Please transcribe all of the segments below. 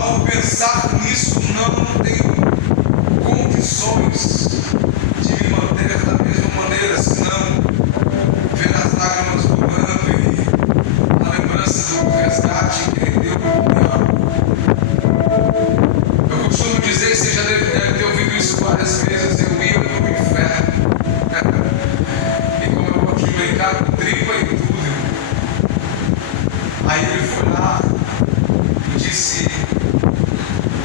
ao pensar nisso, não tenho condições de me manter da mesma maneira, senão ver as lágrimas rolando e a lembrança do resgate que ele deu por mim. Eu costumo dizer, você já deve ter ouvido isso várias vezes, eu ia para o inferno. E como eu gosto de brincar com tripa e tudo, aí ele foi lá e disse: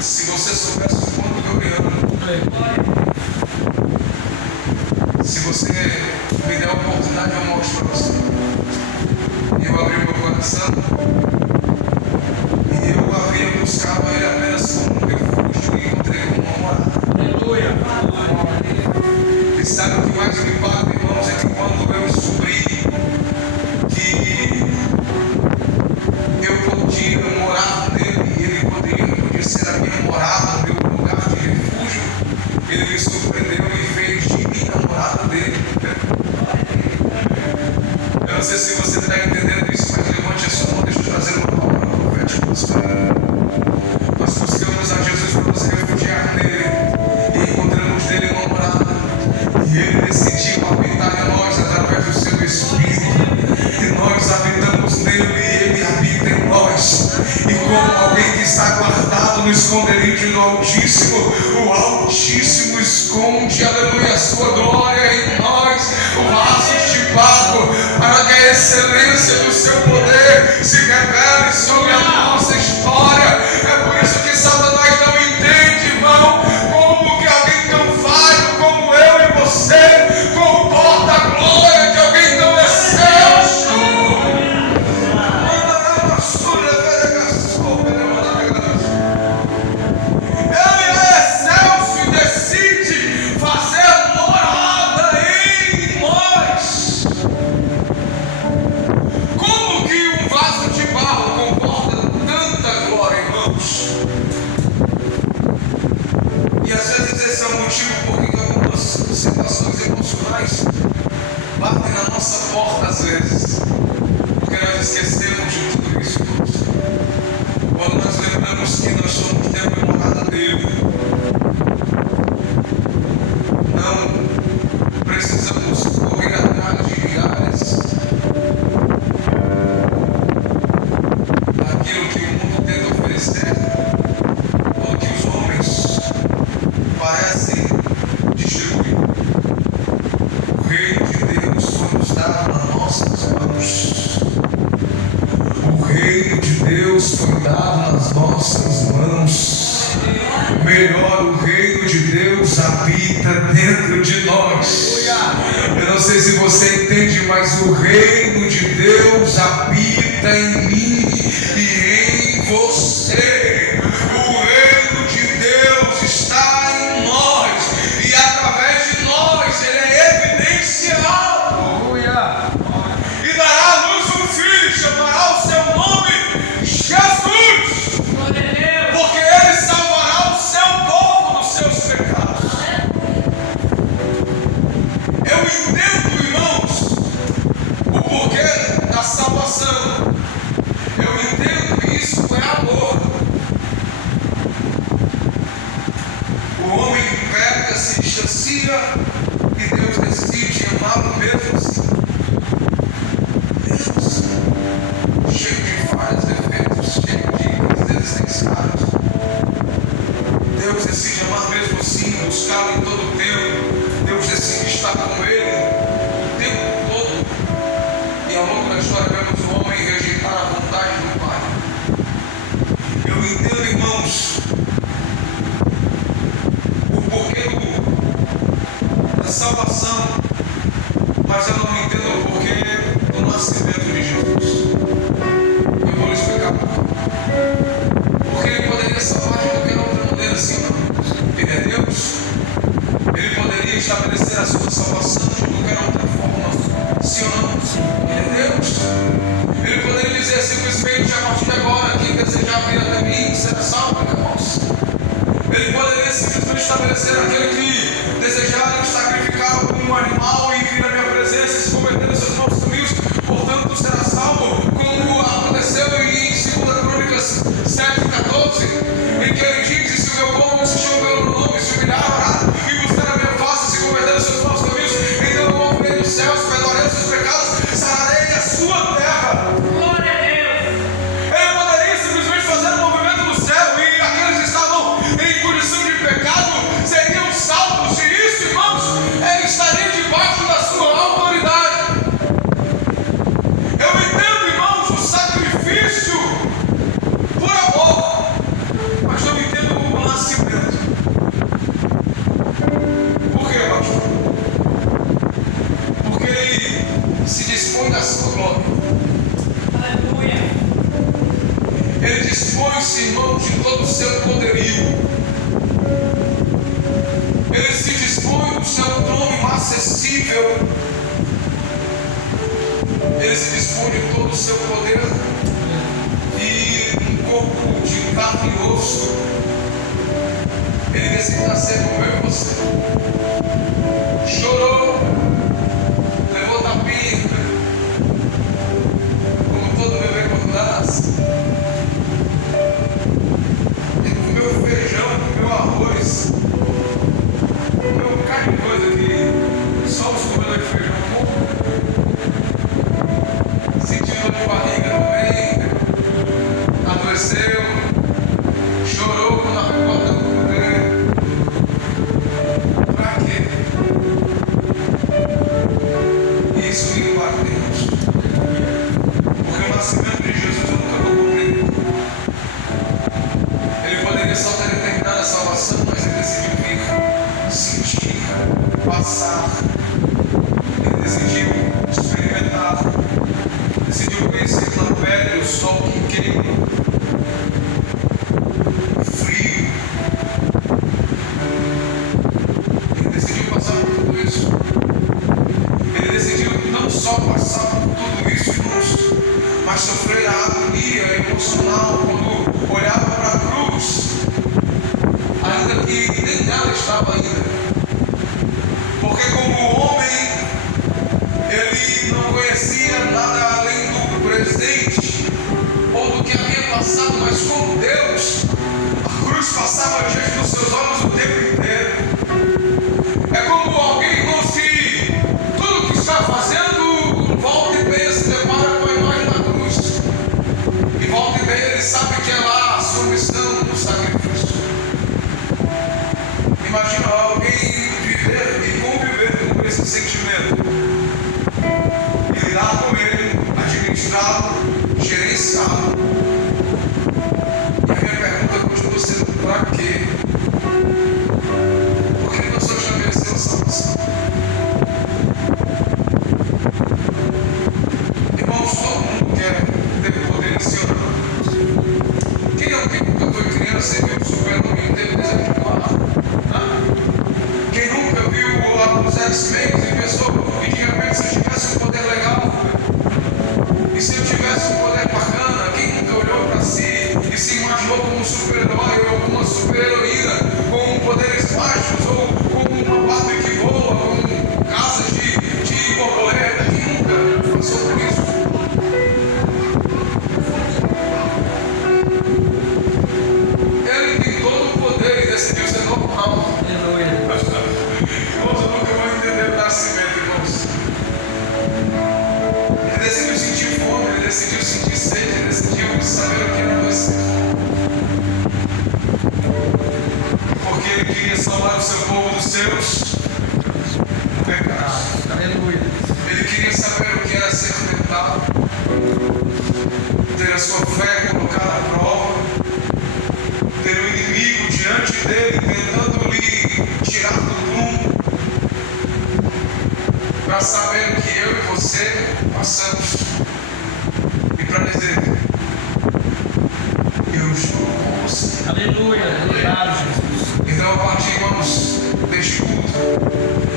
se você soubesse o quanto eu lhe amo, se você me der a oportunidade, eu mostro para você. E eu abri meu coração e eu havia buscado ele apenas como um refúgio e encontrei como uma morada. Aleluia! E sabe o que mais me impacta, irmãos, é que quando eu descobri que eu podia morar nele e ele podia ser a minha morada, meu lugar de refúgio, ele me surpreendeu e fez de mim a morada dele. Eu não sei se você está entendendo isso, mas levante a sua mão, deixa eu trazer uma palavra profética para você. Nós buscamos a Jesus para nos refugiar nele e encontramos nele uma morada. E ele decidiu habitar em nós através do seu Espírito. E nós habitamos nele e ele habita em nós. E como alguém que está guardado no esconderijo do Altíssimo, o Altíssimo esconde, aleluia, a sua glória em nós, o vaso de barro, para que a excelência do seu poder se revele sobre a nossa história. É por isso que Satanás não entende, irmão, como que alguém tão falho como eu e você comporta a glória de alguém tão excelso. Ele é excelso e decide fazer morada em nós. Como que um vaso de barro comporta tanta glória, irmãos? E às vezes esse é o motivo por que algumas situações emocionais batem na nossa porta às vezes. Porque nós esquecemos de tudo isso, irmãos. Quando nós lembramos que nós somos templo e morada dele, não precisamos correr atrás de migalhas daquilo que o mundo tenta oferecer, ou que os homens parecem distribuir. O reino de Deus foi nos dado nas nossas mãos. O reino de Deus foi dado nas nossas mãos. Melhor, o reino de Deus habita dentro de nós. Eu não sei se você entende, mas o reino de Deus habita em mim e em você. O reino de Deus está em nós e através de nós ele é evidenciado. E dará à luz um filho, chamará o seu nome Jesus, porque ele salvará o seu povo dos seus pecados. Eu entendo, irmãos, o porquê da salvação. Eu entendo que isso é amor. O homem peca, se distancia e Deus decide amá-lo mesmo assim. Deus, cheio de falhas, defeitos, cheio de crises existenciais. Deus decide amar mesmo assim, buscá-lo em todo o tempo. Deus decide estar com ele o tempo todo. E ao longo da história vemos o homem rejeitar a vontade do Pai. Eu entendo, irmãos, o porquê da salvação, mas eu não entendo o porquê do nascimento de Jesus. Eu vou lhe explicar por quê. Porque ele poderia salvar de qualquer outra maneira, assim, não? Ele é Deus. Ele poderia estabelecer a sua salvação de qualquer outra forma, sim ou não? Ele é Deus. Ele poderia dizer simplesmente: a partir de agora, quem desejar vir até mim será salvo, irmãos. Ele poderia simplesmente estabelecer aquele que desejar sacrificar um animal e vir à minha presença e se cometer os seus maus caminhos, portanto será salvo, como aconteceu em 2 Crônicas 7:14. 12, em que ele diz: e se o meu povo se chama pelo meu nome, se humilhar, orar e buscar a minha face, se converter os seus maus caminhos, então eu ouvirei dos céus, perdoarei os seus pecados, sararei a sua terra. Glória a Deus. Ele poderia simplesmente fazer o movimento do céu e aqueles que estavam em condição de pecado seriam salvos. E isso, irmãos, ele estaria debaixo da sua autoridade. Eu entendo, irmãos, o sacrifício por amor, mas não entendo o nascimento. Por quê, pastor? Porque ele se dispõe da sua glória. Aleluia. Ele dispõe-se, irmãos, de todo o seu poderio. Ele se dispõe do seu trono inacessível. Ele se dispõe de todo o seu poder. E um corpo de carne e osso, ele decide nascer como eu e você. Chorou, levou tapinha, como todo bebê quando nasce. Ele comeu feijão, comeu arroz, comeu um bocado de coisa que só os comedores de feijão comem. Sentiu dor de barriga também, adoeceu, chorou quando abriu o portão do comer. Pra quê? Isso me impacta, Deus. Porque o nascimento de Jesus eu nunca vou compreender. Ele poderia só ter determinado a salvação, mas ele decidiu vir, sentir, passar. Ele decidiu experimentar. Decidiu conhecer na pele o sol que queima, o frio. Ele decidiu passar por tudo isso. Ele decidiu não só passar por tudo isso, irmãos, mas sofrer a agonia emocional quando olhava para a cruz, ainda que nem nela estava ainda. Porque como homem, ele não conhecia nada além do presente ou do que havia passado, mas como Deus, a cruz passava diante dos seus olhos o tempo inteiro. É como alguém, irmãos, que tudo que está fazendo, volta e meia se depara com a imagem da cruz. E volta e meia ele sabe que é lá a sua missão do sacrifício. Imagina alguém viver e conviver com esse sentimento. E lidar com ele, administrá-lo, gerenciá-lo. E a minha pergunta continua sendo: para quê? Por que não só já mereceu a salvação? Irmãos, todo mundo quer ter poder em si ou não? Quem não tem nunca foi criança e viu o Super-Homem e teve desejo de voar? Quem nunca viu os X-Men e pensou: e de repente se eu tivesse um poder legal? E se eu tivesse um poder bacana? Quem nunca olhou para si e se imaginou como um super-herói ou como uma super-heroína, com poderes mágicos ou como uma Barbie que voa, com casas de borboleta? Quem nunca passou por isso? Ele tem todo o poder e decidiu ser normal. Aleluia. Irmãos, eu nunca vou entender o nascimento, irmãos. Ele decidiu sentir fome, ele decidiu sentir sede, ele decidiu saber o que era adoecer. Porque ele queria salvar o seu povo dos seus pecados. Aleluia. Ele queria saber o que era ser tentado, ter a sua fé colocada à prova, ter o inimigo diante dele tentando lhe tirar do prumo, para saber o que eu e você passamos e para dizer: eu estou com você. Aleluia. Obrigado, Jesus. Então, a partir, irmãos, deste culto,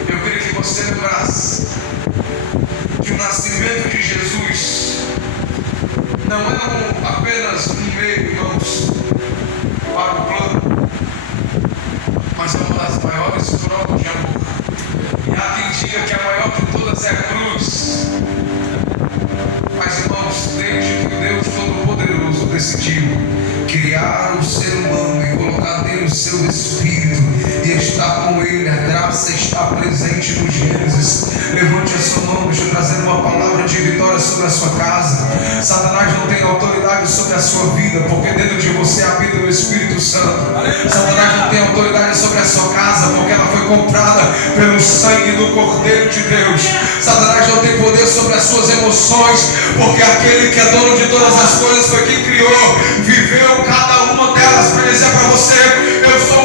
eu queria que você lembrasse que o nascimento de Jesus não é apenas um meio, irmãos, para o plano, mas é uma das maiores provas de amor. E há quem diga que a maior de todas é a cruz. Mas, irmãos, desde que o Deus Todo-Poderoso decidiu criar o ser ser humano e colocar nele o seu espírito e estar com ele. A graça está presente nos meses. Levante a sua mão, deixa eu trazer uma palavra de vitória sobre a sua casa. Satanás não tem autoridade sobre a sua vida, porque dentro de você habita o Espírito Santo. Satanás não tem autoridade sobre a sua casa, porque ela foi comprada pelo sangue do Cordeiro de Deus. Satanás não tem poder sobre as suas emoções, porque aquele que é dono de todas as coisas foi quem criou, viveu cada uma delas para dizer para você: eu sou